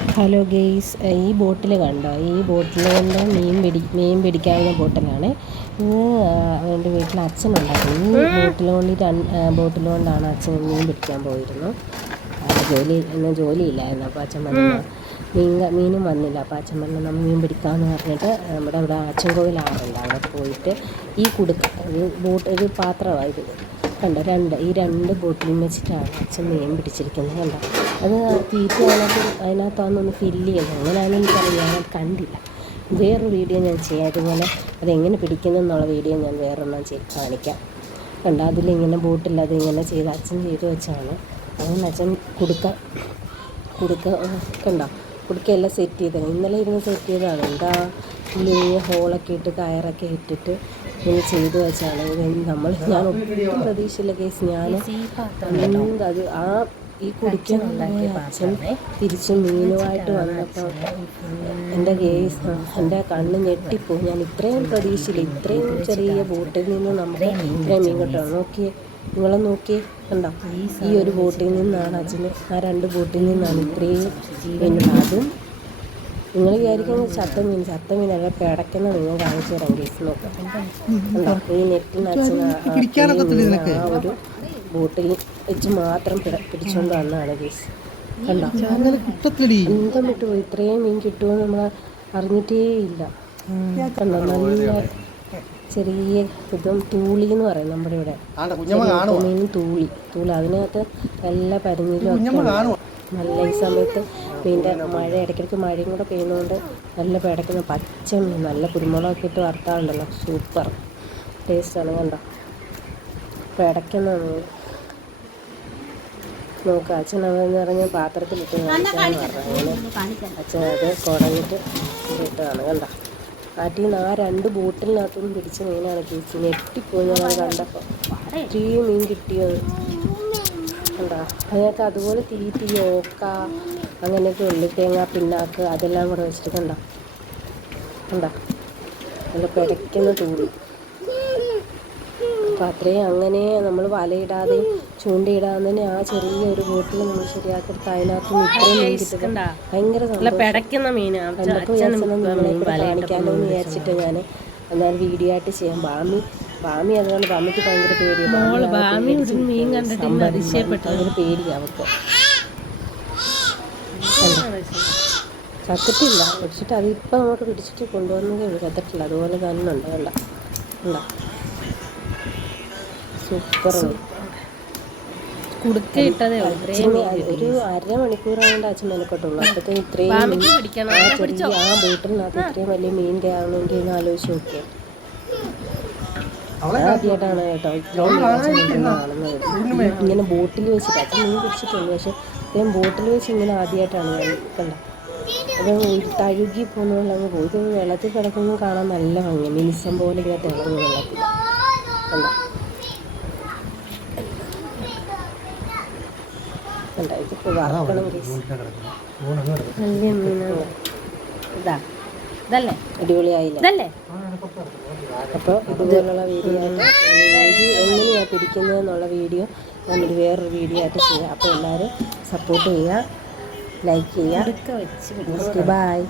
Hello guys ഈ ബോട്ടിൽ കണ്ടോ? ഈ ബോട്ടിൽ കൊണ്ട് മീൻ പിടി മീൻ പിടിക്കാവുന്ന ബോട്ടിലാണ്. ഇത് അവന്റെ വീട്ടിൽ അച്ഛനുണ്ടായിരുന്നു ഈ ബോട്ടിൽ കൊണ്ട് രണ്ട് ബോട്ടിൽ കൊണ്ടാണ് അച്ഛൻ മീൻ പിടിക്കാൻ പോയിരുന്നു. ജോലി ഇന്ന് ജോലിയില്ലായിരുന്നു അപ്പോൾ അച്ഛൻ പറഞ്ഞു മീൻ മീനും വന്നില്ല. അപ്പോൾ അച്ഛൻ പറഞ്ഞു നമ്മൾ മീൻ പിടിക്കാമെന്ന് പറഞ്ഞിട്ട് നമ്മുടെ ഇവിടെ അച്ഛൻ ആറുണ്ട്. അവിടെ പോയിട്ട് ഈ കുടുക്ക ഒരു ബോട്ട് ഒരു പാത്രമാണ് ഇത്. കണ്ടോ? രണ്ട് ഈ രണ്ട് ബോട്ടിലും വെച്ചിട്ടാണ് അച്ഛൻ മീൻ പിടിച്ചിരിക്കുന്നത് കണ്ടോ? അത് തീറ്റ അതിനകത്ത് അതിനകത്താണെന്നൊന്ന് ഫില്ല് ചെയ്യുന്നത് അങ്ങനെയാണെന്ന് എനിക്കറിയാം ഞാനത് കണ്ടില്ല. വേറൊരു വീഡിയോ ഞാൻ ചെയ്യാം. അതുപോലെ അതെങ്ങനെ പിടിക്കുന്നു എന്നുള്ള വീഡിയോ ഞാൻ വേറൊരെണ്ണം ചെയ്ത് കാണിക്കാം. കണ്ടോ? അതിലിങ്ങനെ ബോട്ടിൽ അതിങ്ങനെ ചെയ്ത് അച്ഛൻ ചെയ്ത് വെച്ചാണ്. അതുകൊണ്ട് അച്ഛൻ കുടുക്ക കുടുക്ക കണ്ടോ? കുടുക്കയെല്ലാം സെറ്റ് ചെയ്തത്. ഇന്നലെ ഇരുന്ന് സെറ്റ് ചെയ്തതാണ്. എന്താ? ഉള്ളിൽ ഹോളൊക്കെ ഇട്ട് കയറൊക്കെ ഇട്ടിട്ട് ഇങ്ങനെ ചെയ്തു വെച്ചാണ്. നമ്മൾ ഞാൻ ഒട്ടും പ്രതീക്ഷയില്ല കേസ്. ഞാൻ അത് ആ ഈ കുടിക്കാൻ അച്ഛൻ തിരിച്ച് മീനുമായിട്ട് വന്നപ്പോൾ എന്റെ കേസ് എന്റെ കണ്ണ് ഞെട്ടിപ്പോയി. ഞാൻ ഇത്രയും പ്രതീക്ഷയില്ല ഇത്രയും ചെറിയ ബോട്ടിൽ നിന്ന് നമുക്ക് ഇത്രയും മീൻ കിട്ടണം നോക്കിയേ നിങ്ങളെ നോക്കിയേ കണ്ടോ? ഈ ഒരു ബോട്ടിൽ നിന്നാണ് അച്ഛന് ആ രണ്ട് ബോട്ടിൽ നിന്നാണ് ഇത്രയും മീൻ അതും നിങ്ങൾ വിചാരിക്കുന്നത് ചത്ത മീൻ ചത്ത മീനല്ല പിടയ്ക്കുന്ന നിങ്ങൾ കാണിച്ചു തരാം കേസ് നോക്കാം ഈ ആ- ഒരു ബോട്ടിൽ വെച്ച് മാത്രം പിടിച്ചോണ്ട് പിടിച്ചുകൊണ്ട് വന്നതാണ് കേസ് കണ്ടോ കിട്ടത്തില്ലടി. അന്തം ഇത്രയും മീൻ കിട്ടുമെന്ന് നമ്മൾ അറിഞ്ഞിട്ടേ ഇല്ല. കണ്ടോ? നല്ല ചെറിയ ഇതും തൂളി എന്ന് പറയും നമ്മുടെ ഇവിടെ. മീനും മീൻ തൂളി. തൂളി അതിനകത്ത് നല്ല പരിഞ്ഞിലും ഒക്കെ നല്ല ഈ സമയത്ത് മീന്റെ മഴ ഇടയ്ക്കിടയ്ക്ക് മഴയും കൂടെ പെയ്യുന്നതുകൊണ്ട് നല്ല പിടയ്ക്കുന്ന പച്ച മീൻ നല്ല കുരുമുളകൊക്കെ ഇട്ട് വറുത്താളുണ്ടല്ലോ. സൂപ്പർ. ടേസ്റ്റാണ് കണ്ടോ? പിടയ്ക്കുന്ന മീൻ. നോക്കുക അച്ഛൻ അതെന്ന് പറഞ്ഞ പാത്രത്തിലിട്ട് കാണിക്കാന്ന് പറഞ്ഞു. അച്ഛൻ അത് കുടഞ്ഞിട്ട് ഇട്ടതാണ് കണ്ടോ? കാട്ടിൽ നിന്ന് ആ രണ്ട് ബോട്ടിലിനകത്തുനിന്ന് പിടിച്ച മീനാണ് ചേച്ചി. ഞെട്ടിപ്പോയി ഞാൻ കണ്ടപ്പോൾ. ഇത്രയും മീൻ കിട്ടിയത്. കണ്ടോ? അതിനകത്ത് അതുപോലെ തീറ്റി ഓക്ക അങ്ങനെയൊക്കെ ഉള്ളിത്തേങ്ങ തേങ്ങ പിണ്ണാക്ക് അതെല്ലാം കൂടെ വെച്ചിട്ട് കണ്ടോ? കണ്ടോ? നല്ല പിടയ്ക്കുന്ന തൂടി അപ്പം അത്രയും അങ്ങനെ നമ്മൾ വലയിടാതെയും ചൂണ്ടയിടാതെ തന്നെ ആ ചെറിയൊരു ബോട്ടിൽ നമ്മൾ ശരിയാക്കിയെടുത്ത് അതിനകത്ത് ഇത്രയും മീൻ ഭയങ്കര സന്തോഷം. എന്ന് വിചാരിച്ചിട്ട് ഞാൻ എന്നാൽ വീഡിയോ ആയിട്ട് ചെയ്യാം. ബാമി ബാമി അതുകൊണ്ട് ബാമിക്ക് ഭയങ്കര പേടിയാണ് കത്തിട്ടില്ല ഭയങ്കര പേടിയാണ് അവൾക്ക്. ചത്തിട്ടില്ല. പിടിച്ചിട്ട് അതിപ്പോൾ അങ്ങോട്ട് പിടിച്ചിട്ട് കൊണ്ടുവന്നതേ ഉള്ളൂ. കത്തിട്ടില്ല അതുപോലെ തന്നെ ഉണ്ട്. കണ്ട? കണ്ട? സൂപ്പർ. ഒരു അരമണിക്കൂർ കൊണ്ട് അച്ഛൻ മെനക്കെട്ടുള്ളൂ. അപ്പോഴത്തേന് ഇത്രയും ആ ബോട്ടിലിനകത്ത് ഇത്രയും വലിയ മീൻ കയറണമെങ്കിൽ ഒന്ന് ആലോചിച്ച് നോക്കിയാൽ ആദ്യമായിട്ടാണ് കേട്ടോ. കാണുന്നത്. ഇങ്ങനെ ബോട്ടിൽ വെച്ചിട്ട് അച്ഛൻ മീൻ പിടിച്ചിട്ടുണ്ട്. പക്ഷെ ഇത്രയും ബോട്ടിൽ വെച്ച് ഇങ്ങനെ ആദ്യമായിട്ടാണ് ഞാൻ കണ്ട അത് തഴുകി പോകുന്ന അങ്ങ് പോയി. ഇത് വെള്ളത്തിൽ കിടക്കുന്നത് കാണാൻ നല്ല ഭംഗി. മിനിസം പോലെ ഇങ്ങനെ തിളങ്ങുന്ന വെള്ളത്തിൽ. കണ്ട? വറക്കണം മീനാണ് ഇതാ. ഇതല്ലേ? അടിപൊളിയായില്ല? ഇതല്ലേ? അപ്പോൾ ഇതുപോലുള്ള വീഡിയോ എങ്ങനെയാണ് പിടിക്കുന്നത് എന്നുള്ള വീഡിയോ ഞാനൊരു വേറൊരു വീഡിയോ ആയിട്ട് ചെയ്യാം. അപ്പോൾ എല്ലാവരും സപ്പോർട്ട് ചെയ്യുക ലൈക്ക് ചെയ്യുക. ബൈ